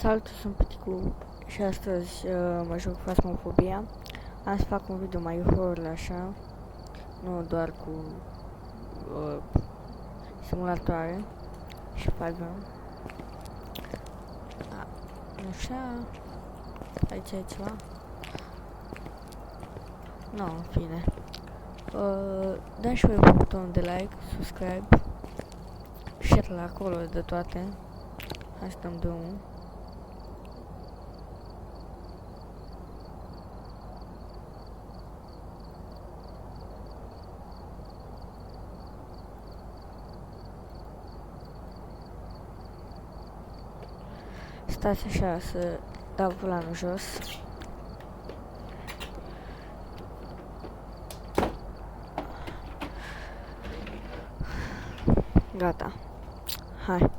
Salut, sunt Piticu și astăzi mă joc Phasmophobia. Am să fac un video mai horror așa, nu doar cu simulatoare și 5M. Așa, aici e ceva. Nu, în fine. Dați și voi butonul de like, subscribe, share la acolo de toate. Hai să dăm drumul. Stați așa să dau volanul jos. Gata. Hai.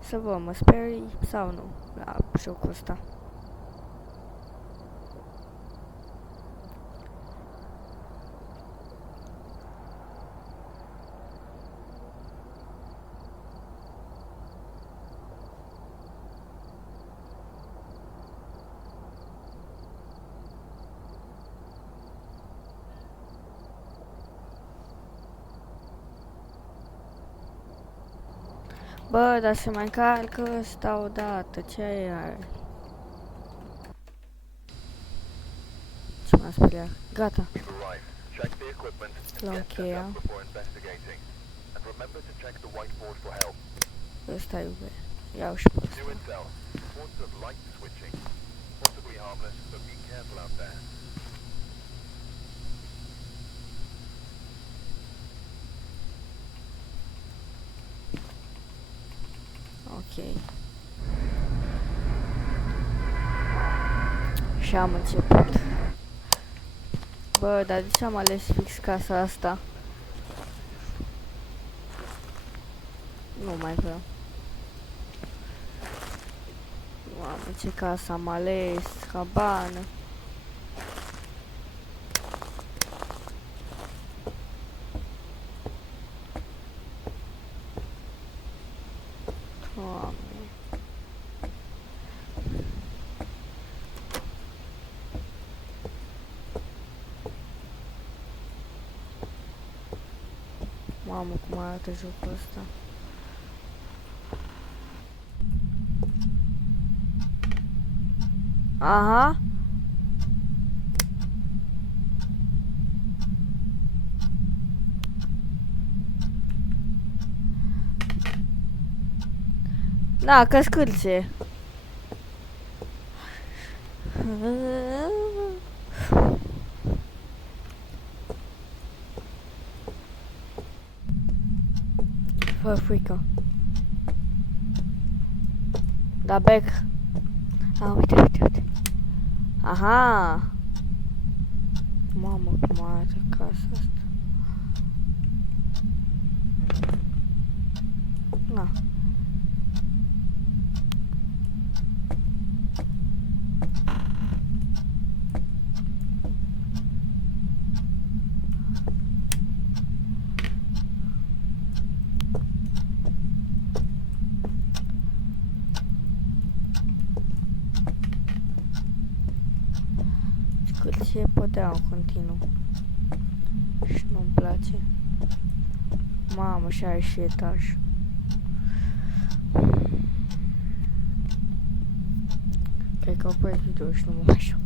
Să vă mă sperii sau nu la jocul ăsta. Bă, dar se mai încarcă ăsta odată, ce are? Ce m-a speriat? Gata. Luăm cheia. Ăsta iube. Iau și pe ăsta. Ok. Și am început. Bă, dar de ce am ales fix casa asta? Nu mai vreau. Mamă, ce casă am ales, cabană. Doamne. Mamă, cum arată jocul ăsta. Aha. Da, că scârție. Fă frică. Da, bec. Uite, uite, uite. Aha! Mamă, cum arată casa asta. Na. Scârție podea în continuu. Și nu-mi place. Mamă, și are și etaj. Cred că opresc video și nu mă mai joc.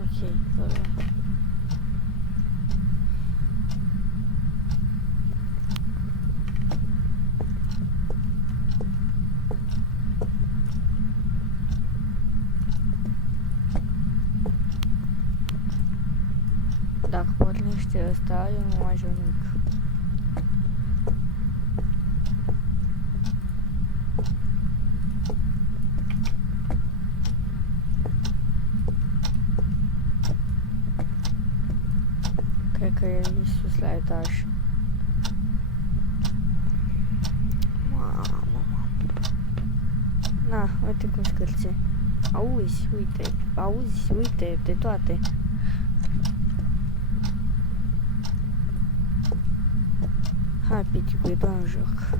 Ok, ăla. Dacă pornește ăsta, eu nu mai joc nimic. Cred că e sus la etaj. Mamă. Na, uite cum scârțe. Auzi, uite, de toate. Hai, piticu, e doar în joc.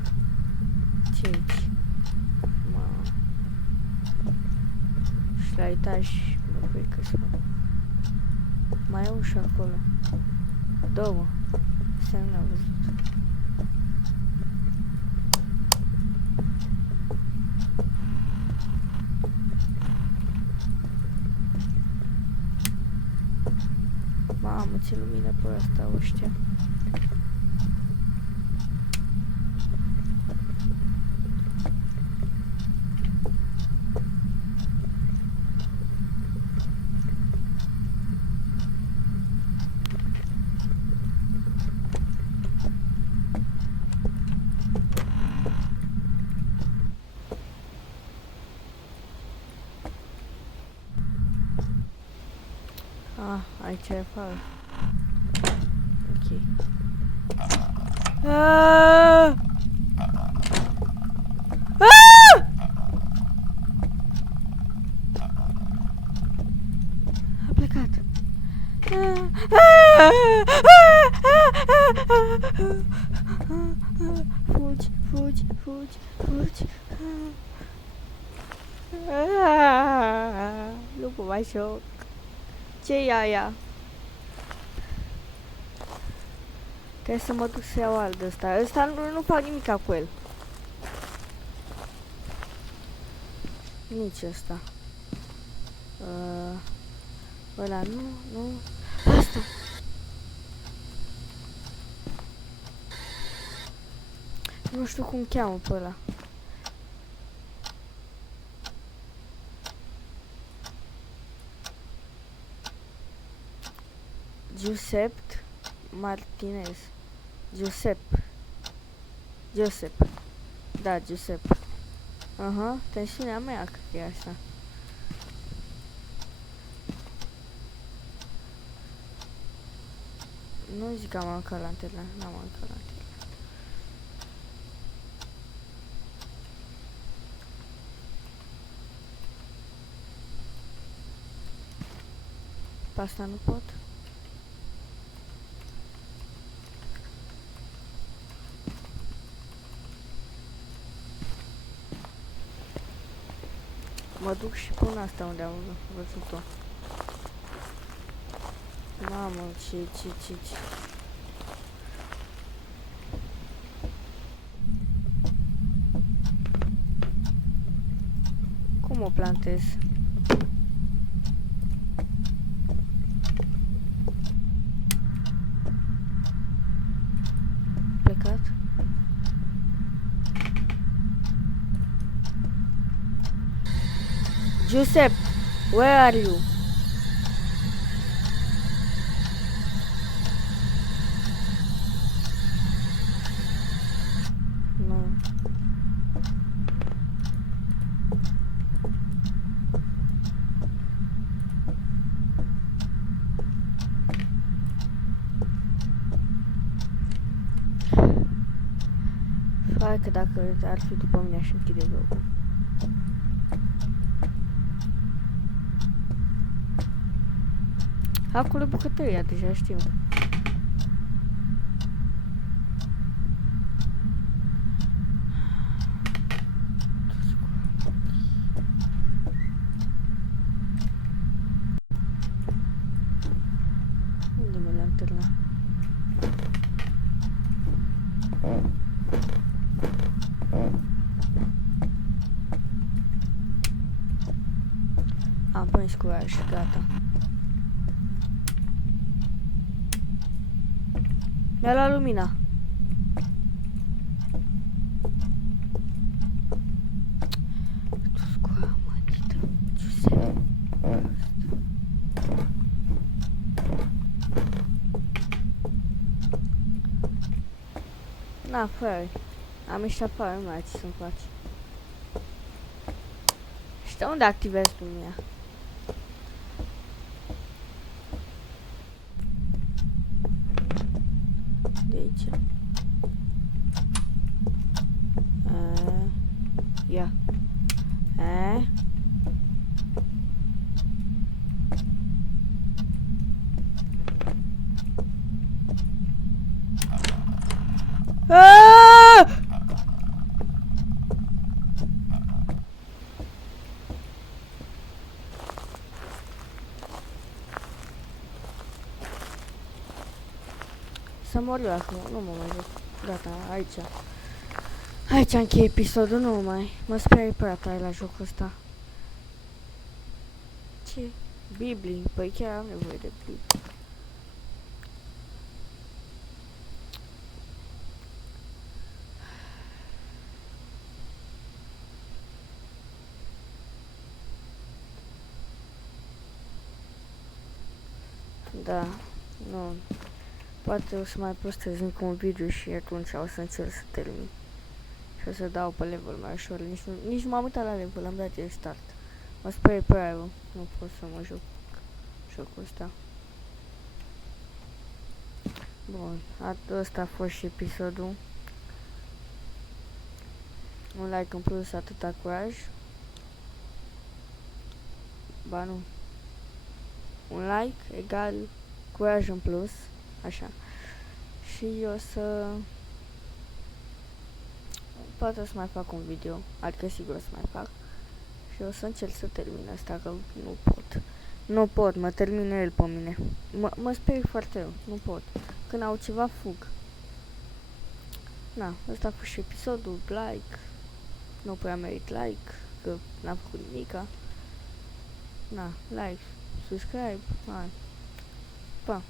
Ce aici? Mamă. Și la etaj, mă cred că sunt. Mai e ușa acolo. Două. Asta nu l-am văzut. Mamă, ce lumină pe asta ăștia. Ah, aici e afară. Ok. Ah! Ah! A plecat. Fugi, fugi, fugi, fugi. Nu mă mai joc. Ce-i aia? Trebuie să mă duc să iau alt ăsta. Ăsta nu fac nimic cu el. Nici ăsta. Ăla nu. Asta. Nu știu cum cheamă pe ăla. Giuseppe Martinez. Giuseppe. Da, Giuseppe. Aha, tensiunea mea, cred că e asta. Nu zic că am aruncat lanterna, n-am aruncat lanterna. Pe asta nu pot. Mă duc și pun asta unde am văzut-o. Mamă, ce. Cum o plantez? Plecat? Giuseppe, where are you? Nu. Hai că dacă ar fi după mine aș închide jocul. Acolo e bucătăria, deja știu. Unde mi le-am târnat? Am prins curaj și gata. Mi-a luat lumina. Na, afară. Am ieșit afară, nu mai ai ce să-mi faci. Și de unde activez lumina? aici. Ia. Să mor eu acum, nu mă mai joc. Gata, aici. Aici închei episodul, nu mai. Mă sperii prea tare la jocul ăsta. Ce? Biblii? Păi chiar am nevoie de Biblii. Da, nu. Poate o să mai postez încă un video și atunci o să încerc să termin. Și o să dau pe level mai ușor. Nici nu m-am uitat la level, am dat direct start. Mă sperie prea rău. Nu pot să mă joc jocul ăsta. Bun, ăsta a fost și episodul. Un like în plus, atâta curaj. Ba nu. Un like egal curaj în plus. Așa. Și o să... Poate o să mai fac un video. Adică sigur o să mai fac. Și o să încerc să termin asta, că nu pot. Nu pot, mă termină el pe mine. Mă sperie foarte rău, nu pot. Când au ceva, fug. Na, ăsta a fost și episodul, like. Nu prea merit like, că n-am făcut nimica. Na, like, subscribe, hai. Pa.